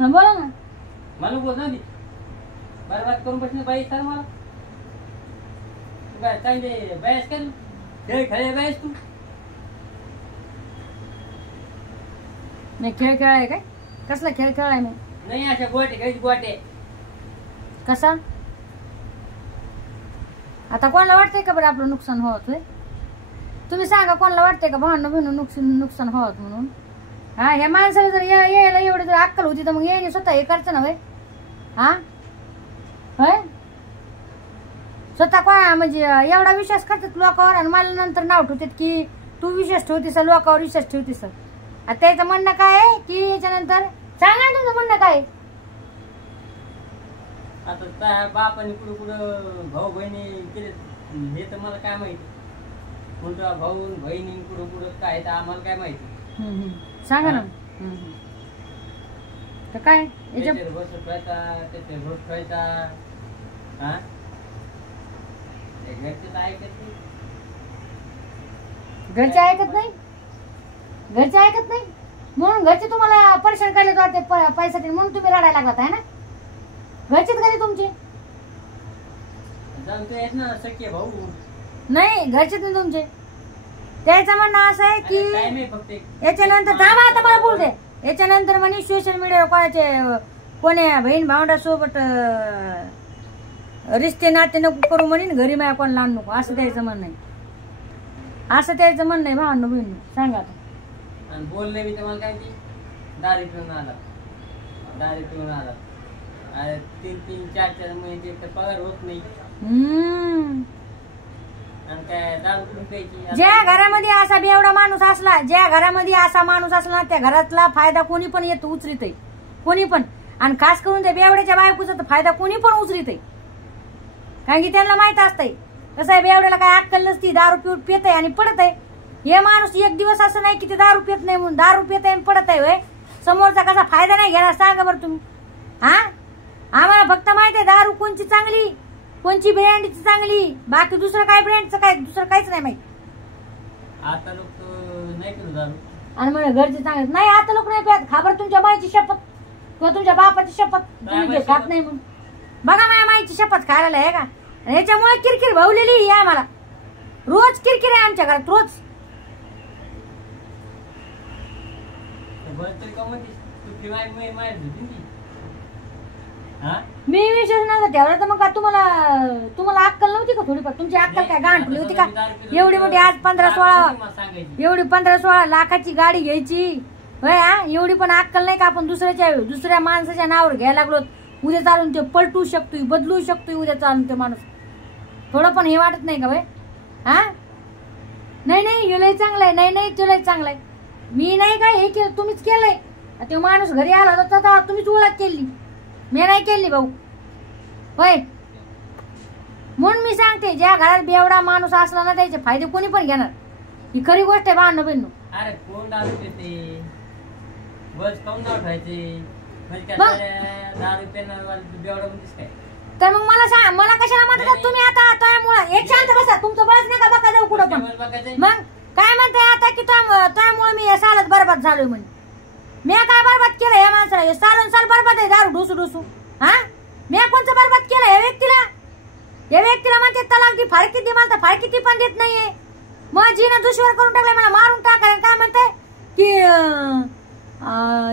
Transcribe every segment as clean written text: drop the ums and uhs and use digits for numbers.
हा बोला ना. मला बोल ना बरबाद करून बसले बाई सर मला काय चांगले बॅस कर खेळ खेळ बॅस तू नाही खेळ खेळाय काय कसला खेळ खेळाय मी नाही अशा गोटे काही गोटे कसा आता कोणाला वाटतंय का बरं आपलं नुकसान होतोय तुम्ही सांगा कोणाला वाटतंय का भांडण भिन्न नुकसान होत म्हणून हा ह्या माणसाला जर यायला एवढी जर अक्कल होती तर मग यायने स्वतः हे करतं ना होय हा होय स्वतः कोणा म्हणजे एवढा विश्वास करतात लोकांवर आणि मला नंतर नाव ठेवतात की तू विश्वास ठेवतीस लोकांवर विश्वास ठेवतीस आता त्याचं म्हणणं काय आहे की याच्यानंतर सांगा तुमचं म्हणणं काय आता त्या बापाने कुठं कुठं भाऊ बहिणी केले हे तर मला काय माहिती कोणता भाऊ बहिणी कुठं कुठं काय तर आम्हाला काय माहिती सांगा ना तर काय त्याच्यावर बसत व्हायचा त्याच्यावर रोज व्हायचा हा घरचे तर ऐकत नाही घरचे ऐकत नाही घरचे ऐकत नाही म्हणून घरचे तुम्हाला परेशान करायला वाटते पैशासाठी म्हणून तुम्ही रडायला लागलात आहे ना घरचेच घरी तुमचे ना सख्खे भाऊ नाही घरचेच नाही तुमचे त्याचं म्हणणं असं आहे की याच्यानंतर थांबा आता मला बोलते याच्यानंतर म्हणे सोशल मीडियावर कोणाचे कोणी बहीण भावंडासोबत रिश्ते नाते नको करू म्हणेन घरी माया कोण लहान नको असं त्याचं म्हणणं आहे असं त्याचं म्हणणं आहे भावंड बहीण सांगा आता आणि बोलले मी तुम्हाला काय ती दारी पिऊन आला अरे 3-4 महिने पगार होत नाही आणि काय दारू पिऊन प्यायची ज्या घरामध्ये असा बेवडा माणूस असला ज्या घरामध्ये असा माणूस असला त्या घरातला फायदा कोणी पण येतो उचरीत आहे कोणी पण आणि खास करून त्या बेवड्याच्या बायकोचा फायदा कोणी पण उचरीत आहे कारण की त्यांना माहित असतंय कसं आहे बेवड्याला काय अक्कल नसती दारू पित आहे आणि पडत आहे हे माणूस एक दिवस असं नाही की ते दारू पित नाही म्हणून दारू पित आहे पडत आहे होय समोरचा कसा फायदा नाही घेणार सांगा बरं तुम्ही हा आम्हाला फक्त माहित आहे दारू कोणची चांगली कोणची ब्रँडची चांगली बाकी दुसरं काय ब्रँडचं काय दुसरं काहीच नाही माहित आता लोक नाही पिऊ दारू आणि म्हणजे घरचे चांगले नाही आता लोक नाही पित खबर तुमच्या माईची शपथ किंवा तुमच्या बापाची शपथ तुम्ही खात नाही म्हणून बघा माझ्या माईची शपथ खायला आहे का याच्यामुळे किरकिर भावलेली आहे आम्हाला रोज किरकिर आहे आमच्या घरात रोज मी विश्वास नव्हता ठेवला तर मग का तुम्हाला अक्कल नव्हती का थोडीफार तुमची अक्कल काय गांठली होती का एवढी मोठी आज 15-16 एवढी 15-16 लाखाची गाडी घ्यायची होय हा एवढी पण अक्कल नाही का आपण दुसऱ्या माणसाच्या नावावर घ्यायला लागलो उद्या चालून ते पलटू शकतोय बदलू शकतोय उद्या चालून ते माणूस थोडं पण हे वाटत नाही का भाई हा नाही हे लय चांगलंय नाही तुला चांगलंय मी नाही काय हे केलं तुम्हीच केलंय ते माणूस घरी आला होता तुम्हीच ओळख केली मी नाही केली भाऊ होय म्हणून मी सांगते ज्या घरात बेवडा माणूस असला ना त्याचे फायदे कोणी पण घेणार ही खरी गोष्ट आहे भांडण बहिण अरे कोण दारू पिते बस काऊन नाव ठेवायचे दारू पिणार बेवडा म्हणतेस काय तर मग मला सांग मला कशाला म्हणतात तुम्ही आता त्यामुळे एक शांत बसा तुमचं बळच नाही का बघा जाऊ कुठं पण मग काय म्हणताय आता की त्यामुळे मी सालच बरबाद झालोय म्हणे मी काय बरबाद केलं या माणसाला साल बरबाद आहे दारू ढुसू हा मी कोणचं बरबाद केलं या व्यक्तीला म्हणते तलाक दी फाळकी दी मला तर फाळकी ती पण देत नाहीये मग जीनं दुश्मन करून टाकलाय मला मारून टाकाय काय म्हणताय की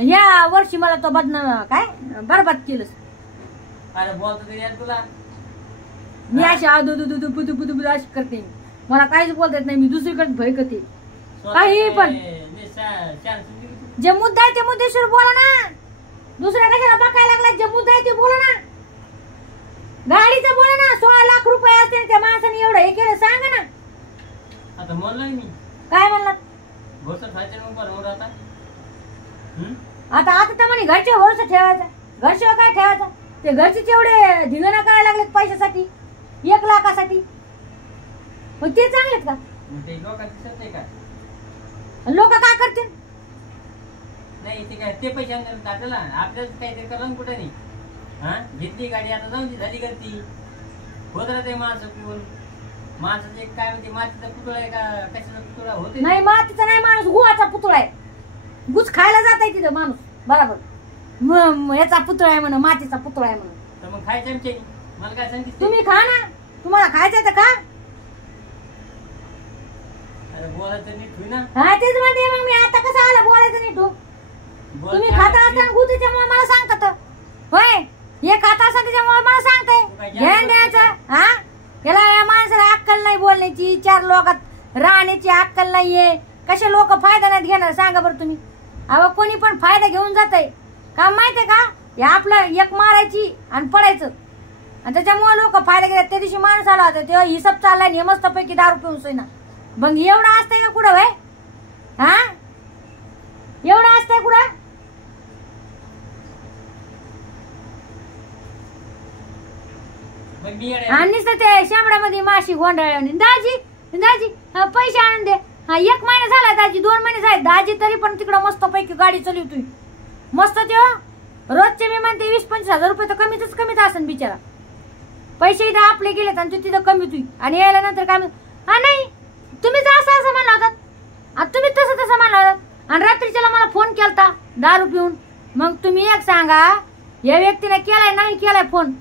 ह्या वर्षी मला तो काय बरबाद केलं अरे बोलतो यार तुला मी अशी पुदू अशी करते मला काहीच बोलता येत नाही मी दुसरीकडे भय करते काही पण जे मुद्दा आहे ते मुद्देशीर बोला ना दुसऱ्या कशाला बघायला लागला जे मुद्दा आहे ते बोला ना गाडीचं बोला ना 16 लाख रुपये असते त्या माणसाने एवढं हे केलं सांगा ना आता म्हणलोय मी काय म्हणलात आता तर म्हणे घरच्या भरोसा ठेवायचा घरशिवाय काय ठेवायचा ते घरचे तेवढे धिंगाणा करायला लागलेत पैशासाठी 1 लाखासाठी मग ते चांगलेत का लोक काय करतील नाही ते काय ते पैसे आपल्याला आपल्याला काहीतरी करून कुठे नाही हा घेतली गाडी आता जाऊन झाली करती होत राहते माणसं पिऊन माणसाचे काय म्हणते मातीचा पुतळा आहे का कशाचा पुतळा होते नाही मातीचा नाही माणूस गुळाचा पुतळा आहे गुच खायला जात आहे तिथं माणूस बरोबर याचा पुतळा आहे म्हणून, मातीचा पुतळा आहे म्हणून. तर मग खायचं आमच्या मला काय सांगते तुम्ही खा ना, तुम्हाला खायचं तर खा. अरे बोलायचं नीट होई ना. हा तेच म्हणते मग मी, आता कसं आलं बोलायचं नाही तू. तुम्ही खाता असताना गु त्याच्यामुळे मला सांगतात होय, हे खाता असताना त्याच्यामुळे मला सांगताय ध्यान द्यायचं. हा याला या माणसाला अक्कल नाही बोलण्याची, चार लोकात राहण्याची अक्कल नाहीये. कसे लोक फायदा नाही घेणार सांगा बरं तुम्ही. अहो कोणी पण फायदा घेऊन जातंय का माहितीये का, हे आपलं एक मारायची आणि पडायचं, आणि त्याच्यामुळे लोक फायदा घेतात. त्या दिवशी माणूस आला होता तेव्हा हिसाब चाललाय मस्त पैकी दारू पिऊन सोयना. मग एवढं असतंय का कुठं वय, हा एवढं असतंय कुठं. आणि ते शामडामध्ये माशी गोंधळ, दाजी दाजी पैसे आणून दे. हा 1 महिना झाला दाजी, 2 महिने झाले दाजी, तरी पण तिकडं मस्त पैकी गाडी चालवतोय मस्त. त्यो रोजचे मी म्हणते 20-25 हजार रुपये तर कमीच असेल बिचारा. पैसे इथं आपले गेलेत आणि तू तिथं कमी तुई, आणि यायला नंतर काय हा नाही तुम्हीच असं म्हणला होतात, तुम्ही तसं म्हणला होतात. आणि रात्रीच्याला मला फोन केलता दारू पिऊन. मग तुम्ही एक सांगा, या व्यक्तीने केलाय नाही केलाय फोन,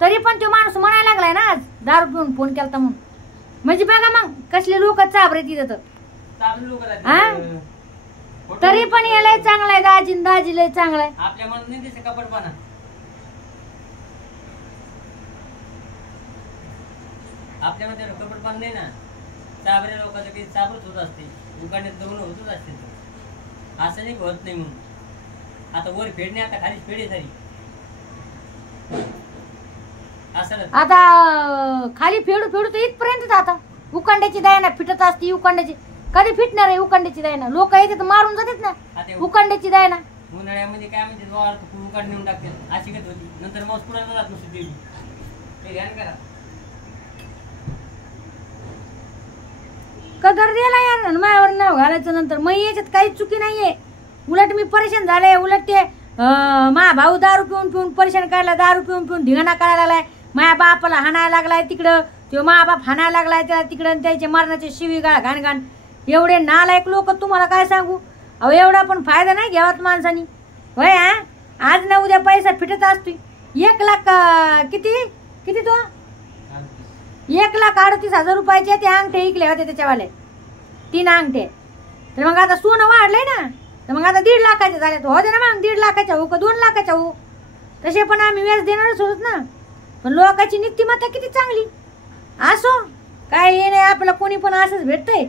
तरी पण तो माणूस म्हणायला लागलाय ना आज दारू पिऊन फोन केलता म्हणून. म्हणजे बघा मग कसले लोक चाबरे तिथं. तरी पण हे लय चांगलं आहे दाजी लय चांगलं आहे. आपल्या मनात नाही त्याचे कपटपणा. आपल्या मध्ये कपटपणा नाही ना. चाबऱ्या लोकांचं काही चाबरच होत असते, दुकानात दगड होतच असते. असं नाही होत नाही म्हणून. आता वर फेडणे, आता खाली फेडे झाली. आता खाली फेडू तर इथपर्यंत. आता उकांड्याची दायना फिटत असते, उकांड्याची कधी फिटणार आहे उकांड्याची दायना. लोक येतात मारून जातात ना उकांड्याची दायना. उन्हाळ्यामध्ये काय म्हणजे उकांड नेऊन टाकते अशी गत होती. नंतर मग पुढे जात नसते ते ध्यान करा. कदर द्यायला यार माझ्यावर नाव घालायचं नंतर. मग याच्यात काही चुकी नाहीये. उलट मी परेशान झाले. उलट ते मा भाऊ दारू पिऊन परेशान करायला, दारू पिऊन धिंगाणा करायला लागलाय. माझ्या बापाला हाणायला लागलाय तिकडं, तो मा बाप हाणायला लागलाय त्याला तिकडं. त्याचे मरणाचे शिवीगाळ घाण. एवढे नालायक लोक तुम्हाला काय सांगू. अहो एवढा पण फायदा नाही घ्यावात माणसानी होय. आज ना उद्या पैसा फिटत असतोय. 1 लाख किती तो 1,38,000 रुपयाचे ते अंगठे इकले होते त्याच्यावाले, 3 अंगठे. तर मग आता सोनं वाढलंय ना, तर मग आता 1.5 लाखाचे झाले. होते ना मग 1.5 लाखाच्या हो का 2 लाखाच्या हो. तसे पण आम्ही व्याज देणारच होत ना. पण लोकांची नीतिमत्ता किती चांगली. असो काय हे नाही, आपल्याला कोणी पण असंच भेटतंय,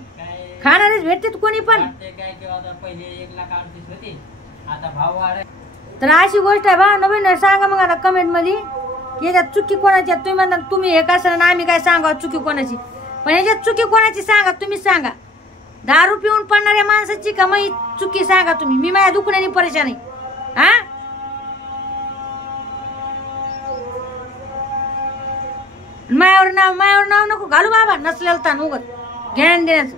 खाणारेच भेटते कोणी पण. पहिले 1,38,000 होते, आता भाव वाढ. तर अशी गोष्ट आहे बा. नवीन सांगा मग आता कमेंट मध्ये याच्यात चुकी कोणाची. तुम्ही म्हणता तुम्ही हे कसं ना आम्ही काय सांगा चुकी कोणाची, पण याच्यात चुकी कोणाची सांगा तुम्हीच सांगा. दारू पिऊन पडणाऱ्या माणसाची का मग चुकी सांगा तुम्ही. मी माझ्या दुखण्याने परेशान आहे. हा मायावर नाव नको घालू बाबा. नसलेलं तर उगत ज्ञान देण्याचं.